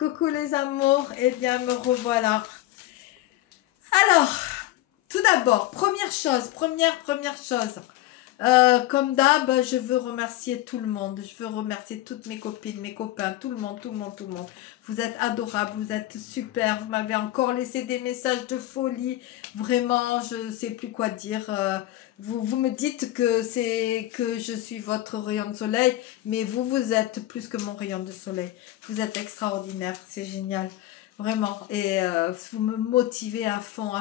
Coucou les amours, et bien me revoilà. Alors, tout d'abord, première chose, comme d'hab, je veux remercier tout le monde. Je veux remercier toutes mes copines, mes copains, tout le monde. Vous êtes adorables, vous êtes super. Vous m'avez encore laissé des messages de folie. Vraiment, je ne sais plus quoi dire. Vous me dites que je suis votre rayon de soleil, mais vous êtes plus que mon rayon de soleil. Vous êtes extraordinaire, c'est génial. Vraiment. Et vous me motivez à fond.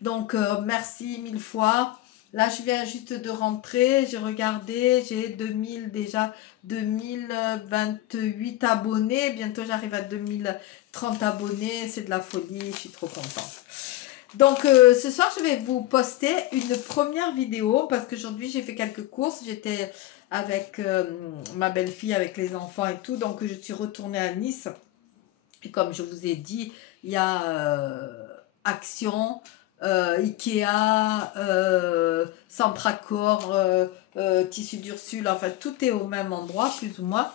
Donc, merci mille fois. Là, je viens juste de rentrer, j'ai regardé, j'ai 2028 abonnés. Bientôt, j'arrive à 2030 abonnés. C'est de la folie, je suis trop contente. Donc, ce soir, je vais vous poster une première vidéo parce qu'aujourd'hui, j'ai fait quelques courses. J'étais avec ma belle-fille, avec les enfants et tout. Donc, je suis retournée à Nice. Et comme je vous ai dit, il y a Action... Ikea, Centracor, Tissu d'Ursule, enfin tout est au même endroit plus ou moins.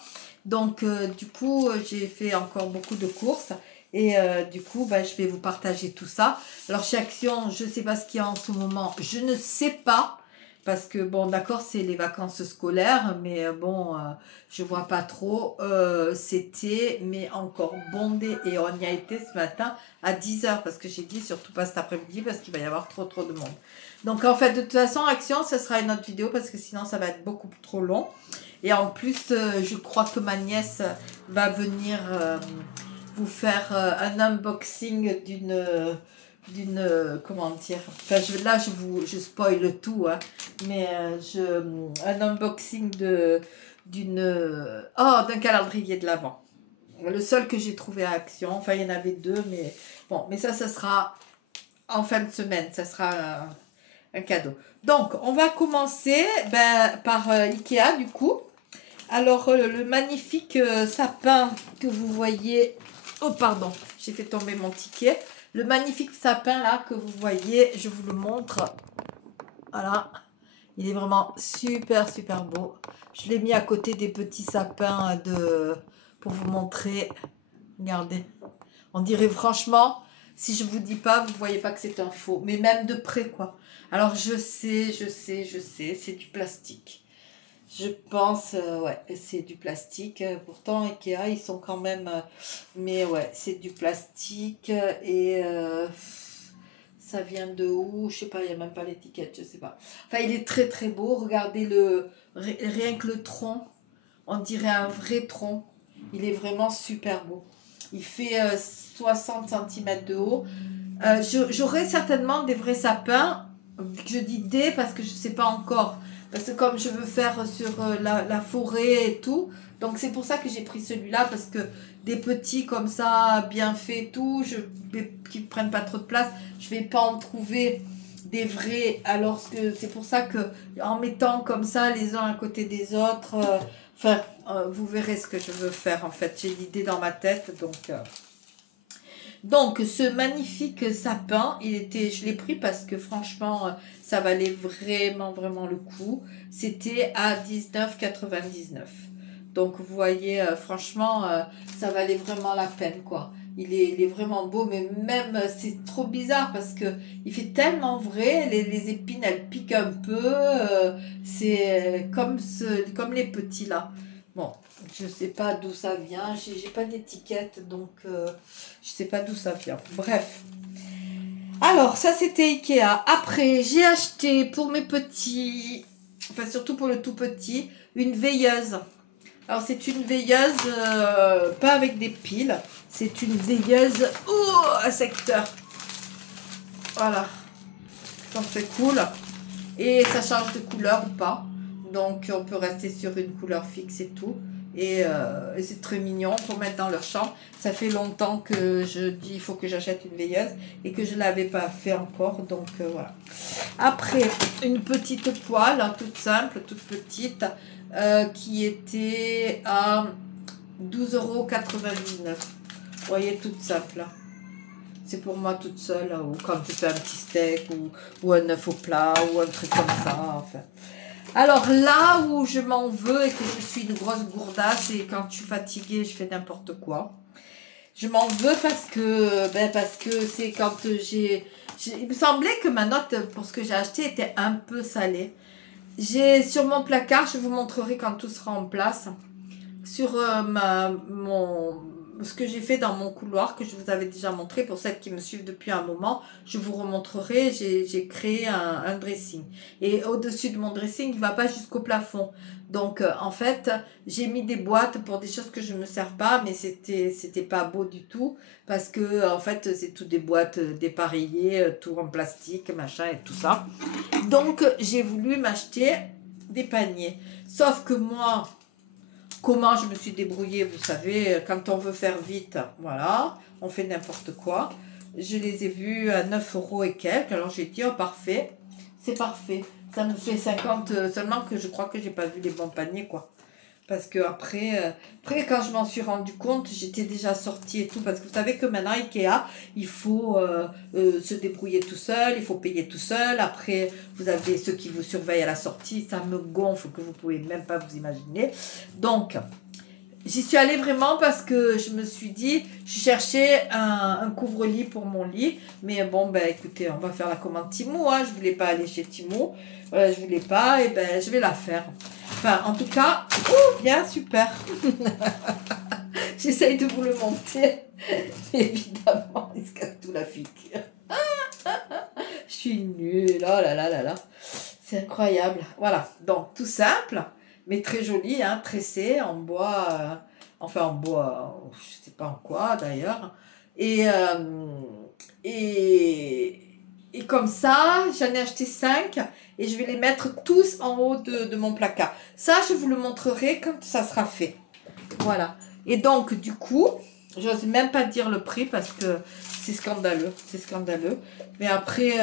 Donc du coup j'ai fait encore beaucoup de courses et du coup je vais vous partager tout ça. Alors chez Action, je ne sais pas ce qu'il y a en ce moment, je ne sais pas. Parce que bon d'accord c'est les vacances scolaires mais bon je vois pas trop, c'était mais encore bondé et on y a été ce matin à 10h parce que j'ai dit surtout pas cet après-midi parce qu'il va y avoir trop de monde. Donc en fait de toute façon Action ce sera une autre vidéo parce que sinon ça va être beaucoup trop long et en plus je crois que ma nièce va venir vous faire un unboxing d'une comment dire, enfin je spoil tout hein, mais un unboxing d'un calendrier de l'Avent, le seul que j'ai trouvé à Action. Enfin il y en avait deux mais bon, mais ça sera en fin de semaine, ça sera un cadeau. Donc on va commencer par Ikea du coup. Alors le magnifique sapin que vous voyez, oh pardon, j'ai fait tomber mon ticket. Le magnifique sapin là que vous voyez, je vous le montre. Voilà, il est vraiment super beau. Je l'ai mis à côté des petits sapins pour vous montrer. Regardez, on dirait franchement, si je vous dis pas, vous voyez pas que c'est un faux, mais même de près quoi. Alors je sais, c'est du plastique. Je pense, ouais, c'est du plastique. Pourtant, Ikea, ils sont quand même... mais ouais, c'est du plastique. Et ça vient de où? Je sais pas, il n'y a même pas l'étiquette, je sais pas. Enfin, il est très beau. Regardez rien que le tronc. On dirait un vrai tronc. Il est vraiment super beau. Il fait 60 cm de haut. J'aurai certainement des vrais sapins. Je dis des parce que je ne sais pas encore. Parce que comme je veux faire sur la forêt et tout, donc c'est pour ça que j'ai pris celui-là, parce que des petits comme ça, bien faits et tout, qui ne prennent pas trop de place, je ne vais pas en trouver des vrais. Alors que c'est pour ça que en mettant comme ça les uns à côté des autres, vous verrez ce que je veux faire en fait. J'ai l'idée dans ma tête, donc ce magnifique sapin, je l'ai pris parce que franchement, ça valait vraiment le coup. C'était à 19,99 €. Donc vous voyez, franchement, ça valait vraiment la peine quoi. Il est vraiment beau, mais même c'est trop bizarre parce que il fait tellement vrai. Les épines elles piquent un peu. C'est comme les petits là. Bon, je sais pas d'où ça vient. J'ai pas d'étiquette, donc je sais pas d'où ça vient. Bref. Alors, ça c'était Ikea. Après, j'ai acheté pour mes petits, enfin surtout pour le tout petit, une veilleuse. Alors, c'est une veilleuse, pas avec des piles. C'est une veilleuse à secteur. Voilà. Donc, c'est cool. Et ça change de couleur ou pas. Donc, on peut rester sur une couleur fixe et tout. Et c'est très mignon pour mettre dans leur chambre. Ça fait longtemps que je dis il faut que j'achète une veilleuse et que je ne l'avais pas fait encore. Donc, voilà. Après, une petite poêle, hein, toute simple, toute petite, qui était à 12,99 €. Vous voyez, toute simple. C'est pour moi toute seule, ou quand je fais un petit steak, ou un œuf au plat, ou un truc comme ça. Enfin. Alors là où je m'en veux et que je suis une grosse gourdasse et quand je suis fatiguée, je fais n'importe quoi. Je m'en veux parce que c'est quand il me semblait que ma note pour ce que j'ai acheté était un peu salée. J'ai sur mon placard, je vous montrerai quand tout sera en place. Sur ce que j'ai fait dans mon couloir, que je vous avais déjà montré, pour celles qui me suivent depuis un moment, je vous remontrerai, j'ai créé un dressing. Et au-dessus de mon dressing, il ne va pas jusqu'au plafond. Donc, en fait, j'ai mis des boîtes pour des choses que je ne me sers pas, mais c'était pas beau du tout, parce que, en fait, c'est tout des boîtes dépareillées, tout en plastique, machin, et tout ça. Donc, j'ai voulu m'acheter des paniers. Sauf que moi... Comment je me suis débrouillée, vous savez, quand on veut faire vite, voilà, on fait n'importe quoi. Je les ai vus à 9 euros et quelques, alors j'ai dit, oh parfait, c'est parfait. Ça me fait 50, seulement que je crois que j'ai pas vu les bons paniers, quoi. Parce que après quand je m'en suis rendu compte, j'étais déjà sortie et tout. Parce que vous savez que maintenant, Ikea, il faut se débrouiller tout seul, il faut payer tout seul. Après, vous avez ceux qui vous surveillent à la sortie. Ça me gonfle que vous pouvez même pas vous imaginer. Donc, j'y suis allée vraiment parce que je me suis dit, je cherchais un couvre-lit pour mon lit. Mais bon, ben écoutez, on va faire la commande Temu. Hein. Je voulais pas aller chez Temu. Je voulais pas, et ben je vais la faire. Enfin, en tout cas, bien, super. J'essaye de vous le montrer. Évidemment, il se casse tout la figure. Je suis nulle. Oh là là là là. C'est incroyable. Voilà. Donc, tout simple, mais très joli, hein, tressé en bois. Enfin, en bois, je sais pas en quoi d'ailleurs. Et, et, et comme ça, j'en ai acheté 5 et je vais les mettre tous en haut de mon placard. Ça, je vous le montrerai quand ça sera fait. Voilà. Et donc, du coup, j'ose même pas dire le prix parce que c'est scandaleux. C'est scandaleux. Mais après,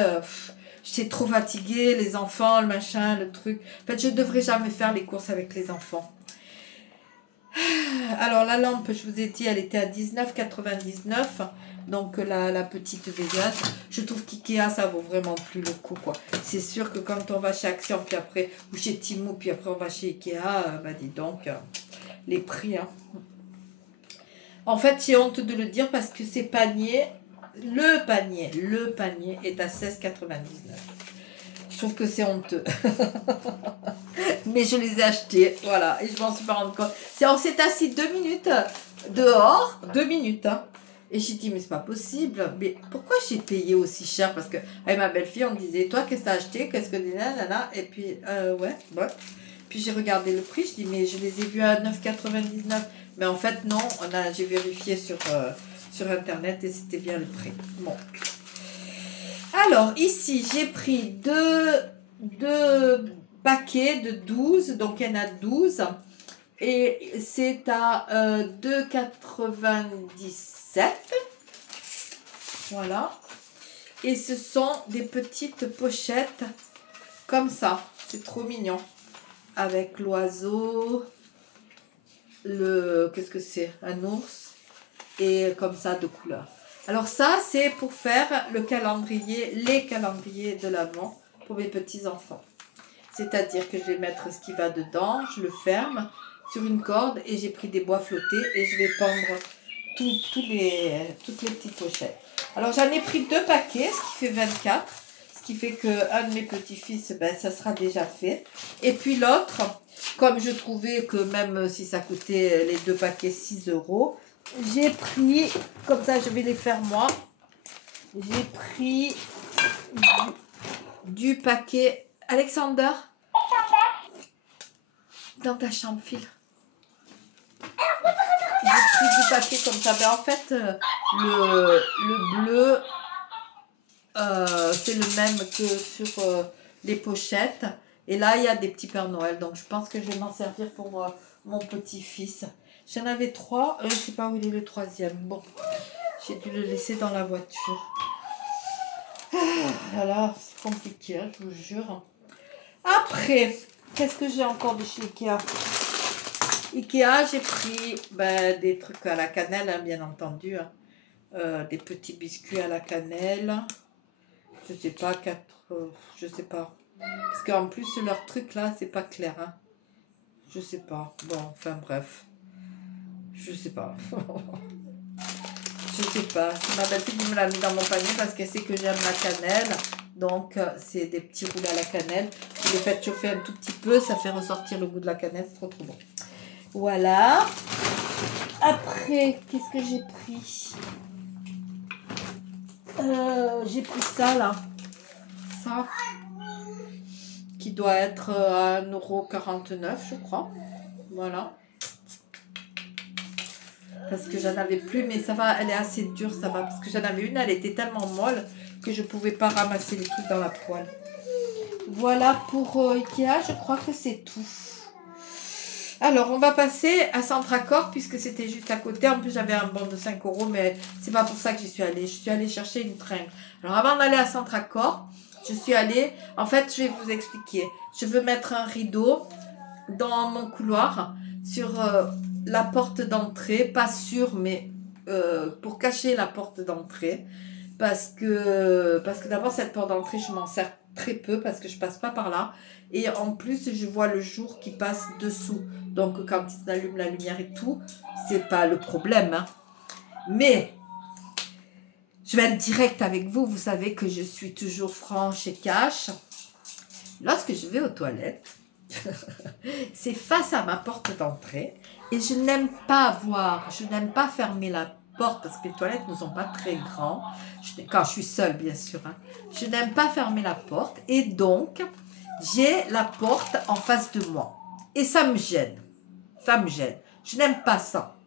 j'étais trop fatiguée, les enfants, le machin, le truc. En fait, je ne devrais jamais faire les courses avec les enfants. Alors, la lampe, je vous ai dit, elle était à 19,99 €. Donc, la petite Vegas. Je trouve qu'Ikea, ça vaut vraiment plus le coup, quoi. C'est sûr que quand on va chez Action, puis après, ou chez Temu, puis après on va chez Ikea, bah dis donc, les prix, hein. En fait, j'ai honte de le dire parce que ces paniers, le panier est à 16,99 €. Je trouve que c'est honteux. Mais je les ai achetés, voilà, et je m'en suis pas rendu compte. On s'est assis 2 minutes dehors, 2 minutes, hein. Et j'ai dit, mais c'est pas possible. Mais pourquoi j'ai payé aussi cher? Parce que avec ma belle-fille, on me disait, toi, qu'est-ce que t'as acheté? Qu'est-ce que des nanana? Et puis, ouais, bon. Puis j'ai regardé le prix, je dis, mais je les ai vus à 9,99 €. Mais en fait, non, j'ai vérifié sur Internet et c'était bien le prix. Bon. Alors, ici, j'ai pris deux paquets de 12, donc il y en a 12. Et c'est à 2,97 €. Voilà. Et ce sont des petites pochettes comme ça. C'est trop mignon. Avec l'oiseau, qu'est-ce que c'est? Un ours. Et comme ça, de couleurs. Alors ça, c'est pour faire les calendriers de l'Avent pour mes petits-enfants. C'est-à-dire que je vais mettre ce qui va dedans, je le ferme sur une corde et j'ai pris des bois flottés et je vais pendre toutes les petites pochettes. Alors j'en ai pris 2 paquets, ce qui fait 24. Ce qui fait qu'un de mes petits-fils, ben, ça sera déjà fait. Et puis l'autre, comme je trouvais que même si ça coûtait les 2 paquets 6 €, j'ai pris, comme ça je vais les faire moi, j'ai pris du paquet. Alexander, dans ta chambre, file. J'ai pris du paquet comme ça. Ben, en fait, le bleu, c'est le même que sur les pochettes. Et là, il y a des petits Pères Noël. Donc, je pense que je vais m'en servir pour mon petit-fils. J'en avais 3. Je ne sais pas où il est le 3e. Bon, j'ai dû le laisser dans la voiture. Voilà, c'est compliqué, hein, je vous jure. Après, qu'est-ce que j'ai encore de chez Ikea? Ikea, j'ai pris des trucs à la cannelle, hein, bien entendu. Hein. Des petits biscuits à la cannelle. Je sais pas, je sais pas. Parce qu'en plus, leur truc là, c'est pas clair. Hein. Je sais pas. Bon, enfin bref. Je sais pas. Je sais pas. Ma belle-fille me l'a mis dans mon panier parce qu'elle sait que j'aime la cannelle. Donc, c'est des petits roulés à la cannelle. Je les fais chauffer un tout petit peu. Ça fait ressortir le goût de la cannelle. C'est trop, trop bon. Voilà. Après, qu'est-ce que j'ai pris? J'ai pris ça, là. Ça. Qui doit être à 1,49 €, je crois. Voilà. Parce que j'en avais plus, mais ça va, elle est assez dure, ça va. Parce que j'en avais une, elle était tellement molle que je pouvais pas ramasser les trucs dans la poêle. Voilà pour Ikea, je crois que c'est tout. Alors, on va passer à Centracor, puisque c'était juste à côté. En plus, j'avais un bon de 5 €, mais c'est pas pour ça que j'y suis allée. Je suis allée chercher une tringle. Alors, avant d'aller à Centracor, je suis allée... En fait, je vais vous expliquer. Je veux mettre un rideau dans mon couloir sur la porte d'entrée. Pas sûr, mais pour cacher la porte d'entrée. Parce que d'abord, cette porte d'entrée, je m'en sers très peu parce que je passe pas par là. Et en plus, je vois le jour qui passe dessous. Donc, quand il allume la lumière et tout, c'est pas le problème. Hein. Mais, je vais être directe avec vous. Vous savez que je suis toujours franche et cash. Lorsque je vais aux toilettes, c'est face à ma porte d'entrée. Et je n'aime pas je n'aime pas fermer la porte parce que les toilettes ne sont pas très grands. Quand je suis seule, bien sûr. Hein. Je n'aime pas fermer la porte. Et donc... j'ai la porte en face de moi. Et ça me gêne. Ça me gêne. Je n'aime pas ça.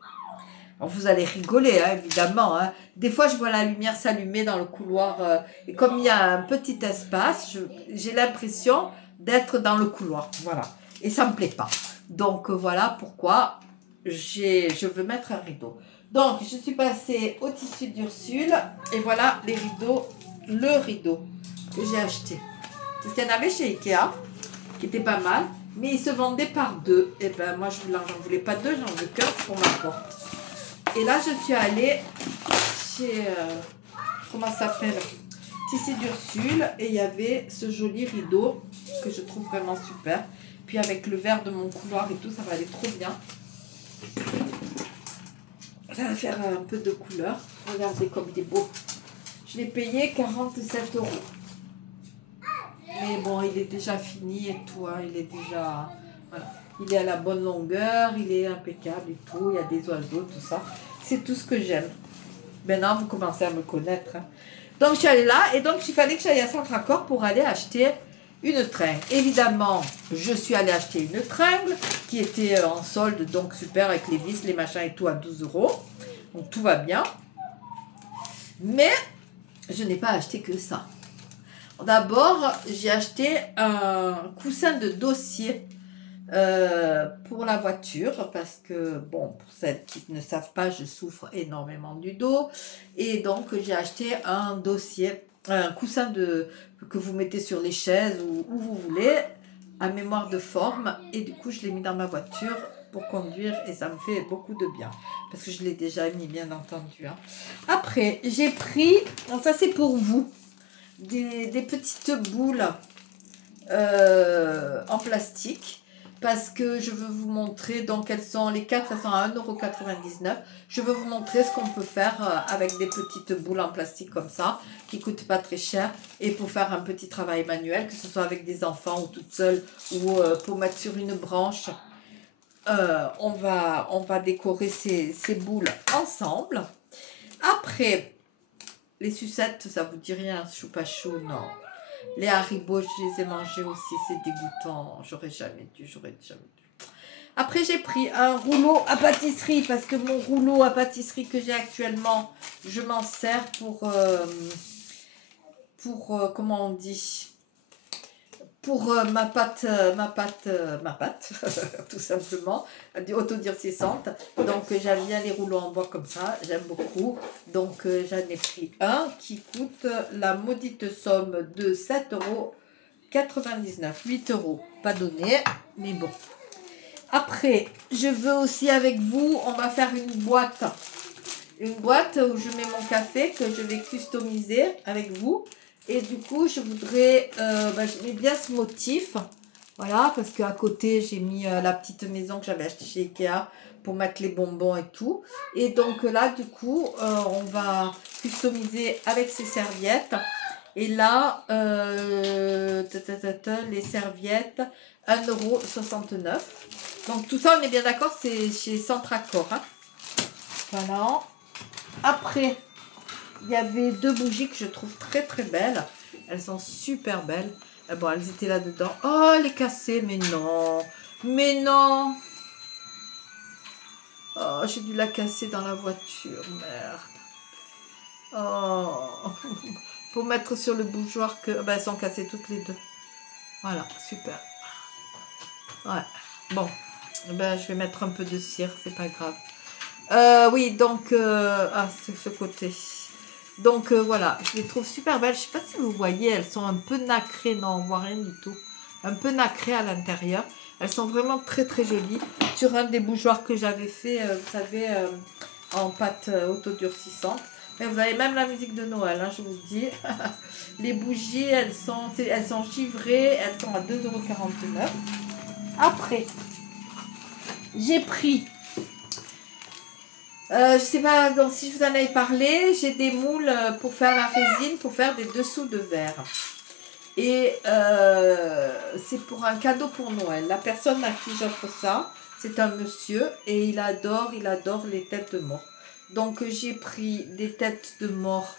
Alors vous allez rigoler, hein, évidemment. Hein. Des fois, je vois la lumière s'allumer dans le couloir. Et comme il y a un petit espace, j'ai l'impression d'être dans le couloir. Voilà. Et ça ne me plaît pas. Donc, voilà pourquoi je veux mettre un rideau. Donc, je suis passée au tissu d'Ursule. Et voilà les rideaux, le rideau que j'ai acheté. Parce qu'il y en avait chez Ikea, qui était pas mal, mais ils se vendaient par deux. Et ben moi, j'en voulais pas deux, j'en veux qu'un pour ma porte. Et là, je suis allée chez, comment ça s'appelle, Tissu d'Ursule, et il y avait ce joli rideau que je trouve vraiment super. Puis avec le vert de mon couloir et tout, ça va aller trop bien. Ça va faire un peu de couleur. Regardez comme il est beau. Je l'ai payé 47 €. Mais bon, il est déjà fini et tout. Hein. Il est déjà... Voilà. Il est à la bonne longueur. Il est impeccable et tout. Il y a des oiseaux, tout ça. C'est tout ce que j'aime. Maintenant, vous commencez à me connaître. Hein. Donc, je suis allée là. Et donc, il fallait que j'aille à Centracor pour aller acheter une tringle. Évidemment, je suis allée acheter une tringle qui était en solde. Donc, super avec les vis, les machins et tout à 12 €. Donc, tout va bien. Mais, je n'ai pas acheté que ça. D'abord, j'ai acheté un coussin de dossier pour la voiture parce que, bon, pour celles qui ne savent pas, je souffre énormément du dos. Et donc, j'ai acheté un dossier, un coussin que vous mettez sur les chaises ou où vous voulez, à mémoire de forme. Et du coup, je l'ai mis dans ma voiture pour conduire et ça me fait beaucoup de bien. Parce que je l'ai déjà mis, bien entendu. Hein. Après, j'ai pris, ça c'est pour vous. Des petites boules en plastique parce que je veux vous montrer, donc elles sont les 4, elles sont à 1,99 €. Je veux vous montrer ce qu'on peut faire avec des petites boules en plastique comme ça qui coûtent pas très cher et pour faire un petit travail manuel, que ce soit avec des enfants ou toute seule ou pour mettre sur une branche. On va décorer ces boules ensemble. Après, les sucettes, ça vous dit rien, choupa chou, non. Les haribots, je les ai mangés aussi, c'est dégoûtant. J'aurais jamais dû. Après, j'ai pris un rouleau à pâtisserie parce que mon rouleau à pâtisserie que j'ai actuellement, je m'en sers pour comment on dit, pour ma pâte, tout simplement, autodurcissante. Donc, j'aime bien les rouleaux en bois comme ça, j'aime beaucoup. Donc, j'en ai pris un qui coûte la maudite somme de 7,99 €, 8 €, pas donné, mais bon. Après, je veux aussi avec vous, on va faire une boîte où je mets mon café que je vais customiser avec vous. Et du coup, je voudrais... j'aimais bien ce motif. Voilà, parce qu'à côté, j'ai mis la petite maison que j'avais achetée chez Ikea pour mettre les bonbons et tout. Et donc là, du coup, on va customiser avec ces serviettes. Et là, les serviettes, 1,69 €. Donc tout ça, on est bien d'accord, c'est chez Centracor. Hein. Voilà. Après, il y avait 2 bougies que je trouve très très belles. Elles sont super belles. Bon, elles étaient là-dedans. Oh, elle est cassée, mais non. Mais non. Oh, j'ai dû la casser dans la voiture, merde. Oh. Pour mettre sur le bougeoir que... elles sont cassées toutes les deux. Voilà, super. Ouais. Bon. Je vais mettre un peu de cire, c'est pas grave. Oui, donc... c'est ce côté. Donc voilà, je les trouve super belles. Je sais pas si vous voyez, elles sont un peu nacrées. Non, on voit rien du tout. Un peu nacrées à l'intérieur. Elles sont vraiment très très jolies. Sur un des bougeoirs que j'avais fait, vous savez, en pâte autodurcissante. Mais vous avez même la musique de Noël, hein, je vous dis. Les bougies, elles sont givrées. Elles sont à 2,49 €. Après, j'ai pris... je sais pas donc, si je vous en avais parlé, j'ai des moules pour faire la résine, pour faire des dessous de verre. Et c'est pour un cadeau pour Noël. La personne à qui j'offre ça, c'est un monsieur et il adore les têtes de mort. Donc j'ai pris des têtes de mort.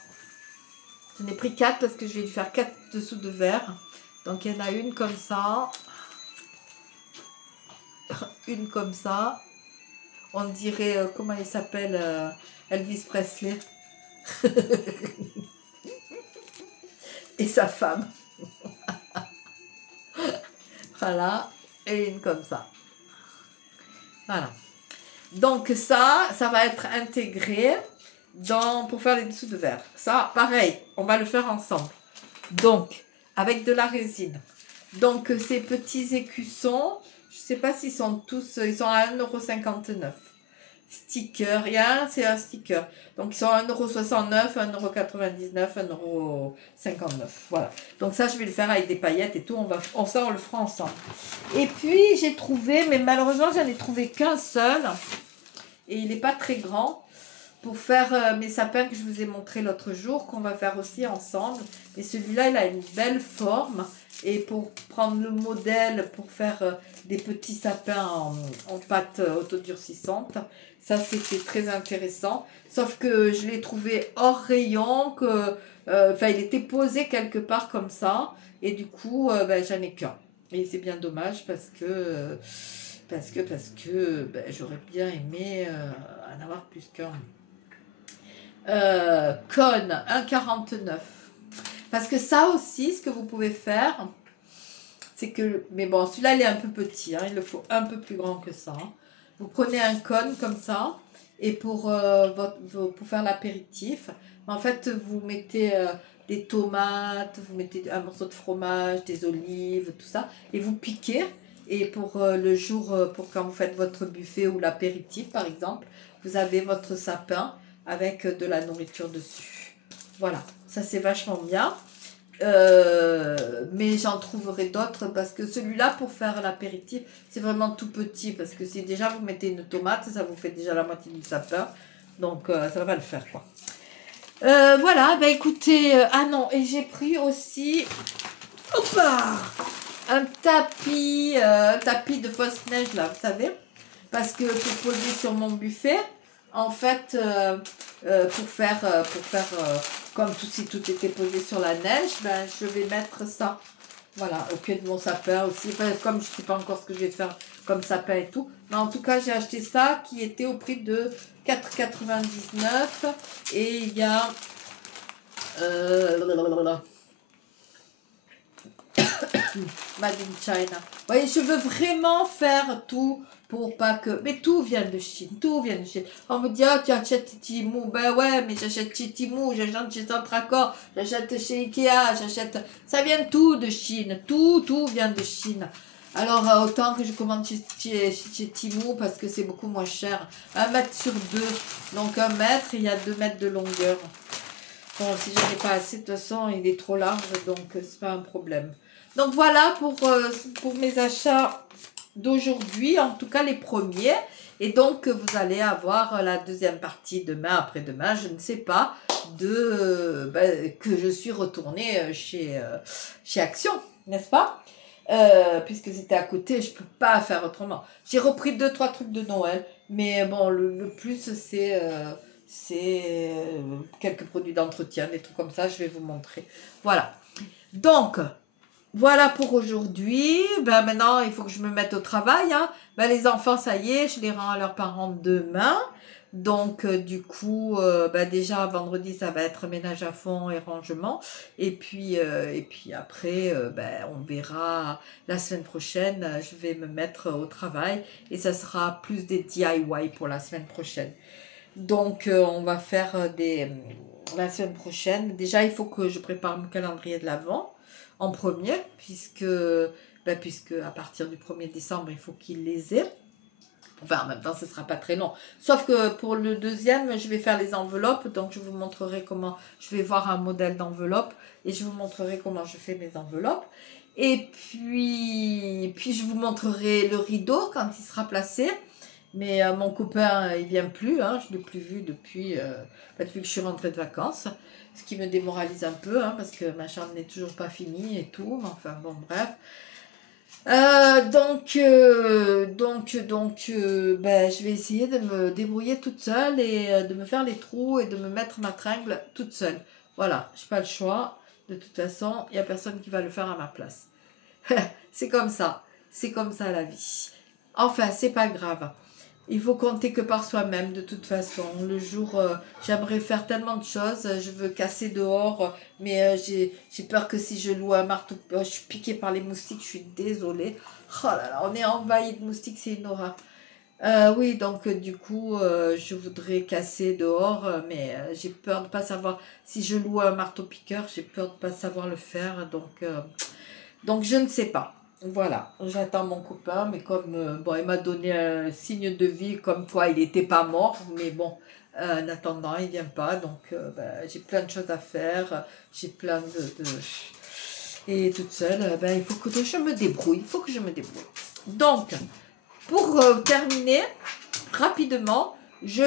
J'en ai pris 4 parce que je vais lui faire 4 dessous de verre. Donc il y en a une comme ça. Une comme ça. On dirait, comment il s'appelle, Elvis Presley. Et sa femme. Voilà. Et une comme ça. Voilà. Donc ça va être intégré pour faire les dessous de verre. Ça, pareil, on va le faire ensemble. Donc, avec de la résine. Donc, ces petits écussons, je ne sais pas s'ils sont tous, ils sont à 1,59 €. Sticker, il y a un, c'est un sticker. Donc, ils sont à 1,69 €, 1,99 €, 1,59 €. Voilà. Donc, ça, je vais le faire avec des paillettes et tout. On le fera ensemble. Et puis, j'ai trouvé, mais malheureusement, j'en ai trouvé qu'un seul. Et il n'est pas très grand. Pour faire mes sapins que je vous ai montré l'autre jour, qu'on va faire aussi ensemble. Et celui-là, il a une belle forme. Et pour prendre le modèle, pour faire des petits sapins en pâte autodurcissante, ça c'était très intéressant. Sauf que je l'ai trouvé hors rayon, il était posé quelque part comme ça. Et du coup, j'en ai qu'un. Et c'est bien dommage parce que j'aurais bien aimé en avoir plus qu'un. Cône 1,49 €. Parce que ça aussi, ce que vous pouvez faire, c'est que... Mais bon, celui-là, il est un peu petit. Hein, il le faut un peu plus grand que ça. Vous prenez un cône comme ça. Et pour faire l'apéritif, en fait, vous mettez des tomates, vous mettez un morceau de fromage, des olives, tout ça. Et vous piquez. Et pour le jour, pour quand vous faites votre buffet ou l'apéritif, par exemple, vous avez votre sapin avec de la nourriture dessus. Voilà, ça c'est vachement bien. Mais j'en trouverai d'autres parce que celui-là pour faire l'apéritif c'est vraiment tout petit parce que si déjà vous mettez une tomate ça vous fait déjà la moitié du sapin donc ça va pas le faire quoi. Voilà, écoutez, ah non, et j'ai pris aussi un tapis de fausse neige là, vous savez, parce que pour poser sur mon buffet en fait, pour faire comme si tout était posé sur la neige, je vais mettre ça. Voilà, au pied de mon sapin aussi. Comme je ne sais pas encore ce que je vais faire comme sapin et tout. Mais en tout cas, j'ai acheté ça qui était au prix de 4,99 €. Et il y a... Made in China. Vous voyez, je veux vraiment faire tout pour pas que... Mais tout vient de Chine, tout vient de Chine. On me dit, ah, tu achètes Temu. Ben ouais, mais j'achète chez Temu, j'achète chez Centracor, j'achète chez Ikea, j'achète... Ça vient tout de Chine, tout vient de Chine. Alors, autant que je commande chez Temu parce que c'est beaucoup moins cher. 1 mètre sur 2. Donc 1 mètre, il y a 2 mètres de longueur. Bon, si j'en ai pas assez, de toute façon, il est trop large, donc c'est pas un problème. Donc voilà pour mes achats d'aujourd'hui, en tout cas les premiers. Et donc vous allez avoir la deuxième partie demain, après-demain, je ne sais pas, que je suis retournée chez Action, n'est-ce pas? Puisque c'était à côté, je peux pas faire autrement. J'ai repris 2-3 trucs de Noël, mais bon, le plus c'est quelques produits d'entretien, des trucs comme ça, je vais vous montrer. Voilà. Donc, voilà pour aujourd'hui. Ben maintenant, il faut que je me mette au travail. Hein. Ben, les enfants, ça y est, je les rends à leurs parents demain. Donc, du coup, ben déjà, vendredi, ça va être ménage à fond et rangement. Et puis après, ben, on verra la semaine prochaine. Je vais me mettre au travail et ça sera plus des DIY pour la semaine prochaine. Donc, on va faire la semaine prochaine. Déjà, il faut que je prépare mon calendrier de l'Avent en premier, puisque à partir du 1er décembre, il faut qu'il les ait. Enfin, en même temps, ce ne sera pas très long. Sauf que pour le deuxième, je vais faire les enveloppes. Donc, je vous montrerai comment... Je vais voir un modèle d'enveloppe et je vous montrerai comment je fais mes enveloppes. Et puis je vous montrerai le rideau quand il sera placé. Mais mon copain, il vient plus. Hein, je ne l'ai plus vu depuis que je suis rentrée de vacances. Ce qui me démoralise un peu, hein, parce que ma chambre n'est toujours pas finie et tout. Mais enfin, bon, bref. Je vais essayer de me débrouiller toute seule et de me faire les trous et de me mettre ma tringle toute seule. Voilà, je n'ai pas le choix. De toute façon, il n'y a personne qui va le faire à ma place. C'est comme ça. C'est comme ça la vie. Enfin, c'est pas grave. Il faut compter que par soi-même, de toute façon. Le jour, j'aimerais faire tellement de choses. Je veux casser dehors, mais j'ai peur que si je loue un marteau, je suis piquée par les moustiques, je suis désolée. Oh là là, on est envahi de moustiques, c'est une horreur. Oui, donc du coup, je voudrais casser dehors, mais j'ai peur de ne pas savoir. Si je loue un marteau-piqueur, j'ai peur de ne pas savoir le faire. Donc je ne sais pas. Voilà, j'attends mon copain, mais comme il m'a donné un signe de vie comme quoi il n'était pas mort, mais bon, en attendant, il ne vient pas, donc j'ai plein de choses à faire, j'ai plein de... Et toute seule, il faut que je me débrouille, il faut que je me débrouille. Donc, pour terminer, rapidement, je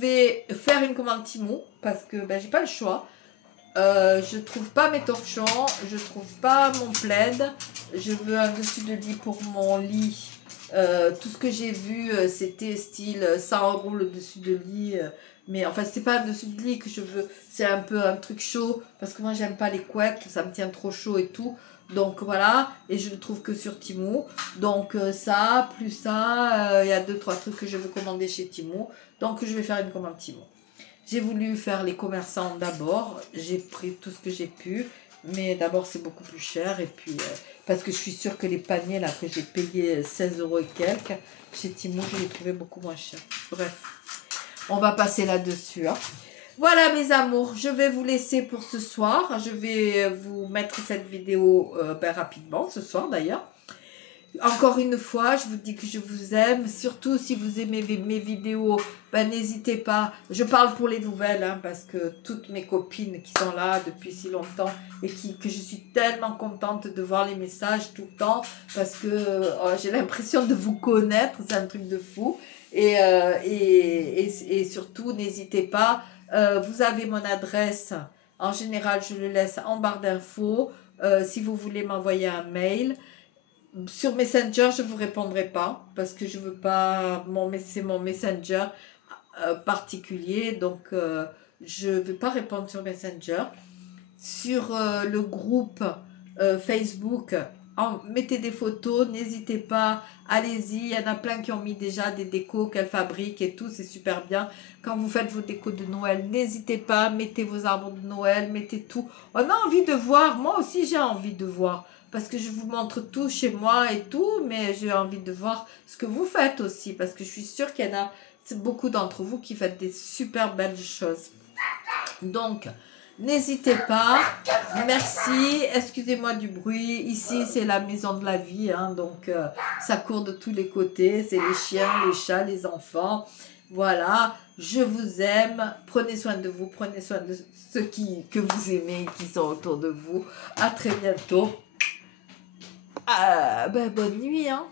vais faire une commande Temu, parce que j'ai pas le choix. Je trouve pas mes torchons, je trouve pas mon plaid, je veux un dessus de lit pour mon lit. Tout ce que j'ai vu, c'était style 100 € le dessus de lit, mais enfin c'est pas un dessus de lit que je veux, c'est un peu un truc chaud, parce que moi j'aime pas les couettes, ça me tient trop chaud et tout. Donc voilà, et je ne trouve que sur Temu. Donc ça, plus ça, il y a 2-3 trucs que je veux commander chez Temu. Donc je vais faire une commande Temu. J'ai voulu faire les commerçants d'abord, j'ai pris tout ce que j'ai pu, mais d'abord c'est beaucoup plus cher, et puis parce que je suis sûre que les paniers là que j'ai payé 16 € et quelques, chez Temu je les trouvais beaucoup moins chers. Bref, on va passer là-dessus. Hein. Voilà mes amours, je vais vous laisser pour ce soir, je vais vous mettre cette vidéo rapidement, ce soir d'ailleurs. Encore une fois, je vous dis que je vous aime. Surtout si vous aimez mes vidéos, n'hésitez pas. Je parle pour les nouvelles, hein, parce que toutes mes copines qui sont là depuis si longtemps et que je suis tellement contente de voir les messages tout le temps, parce que j'ai l'impression de vous connaître, c'est un truc de fou. Et surtout, n'hésitez pas. Vous avez mon adresse. En général, je le laisse en barre d'infos. Si vous voulez m'envoyer un mail. Sur Messenger, je ne vous répondrai pas parce que je veux pas, c'est mon Messenger particulier, donc je ne vais pas répondre sur Messenger. Sur le groupe Facebook, mettez des photos, n'hésitez pas, allez-y, il y en a plein qui ont mis déjà des décos qu'elles fabriquent et tout, c'est super bien. Quand vous faites vos décos de Noël, n'hésitez pas, mettez vos arbres de Noël, mettez tout. On a envie de voir, moi aussi j'ai envie de voir. Parce que je vous montre tout chez moi et tout, mais j'ai envie de voir ce que vous faites aussi. Parce que je suis sûre qu'il y en a beaucoup d'entre vous qui faites des super belles choses. Donc, n'hésitez pas. Merci. Excusez-moi du bruit. Ici, c'est la maison de la vie. Hein, donc, ça court de tous les côtés. C'est les chiens, les chats, les enfants. Voilà, je vous aime. Prenez soin de vous, prenez soin de ceux que vous aimez, qui sont autour de vous. À très bientôt. Bonne nuit, hein.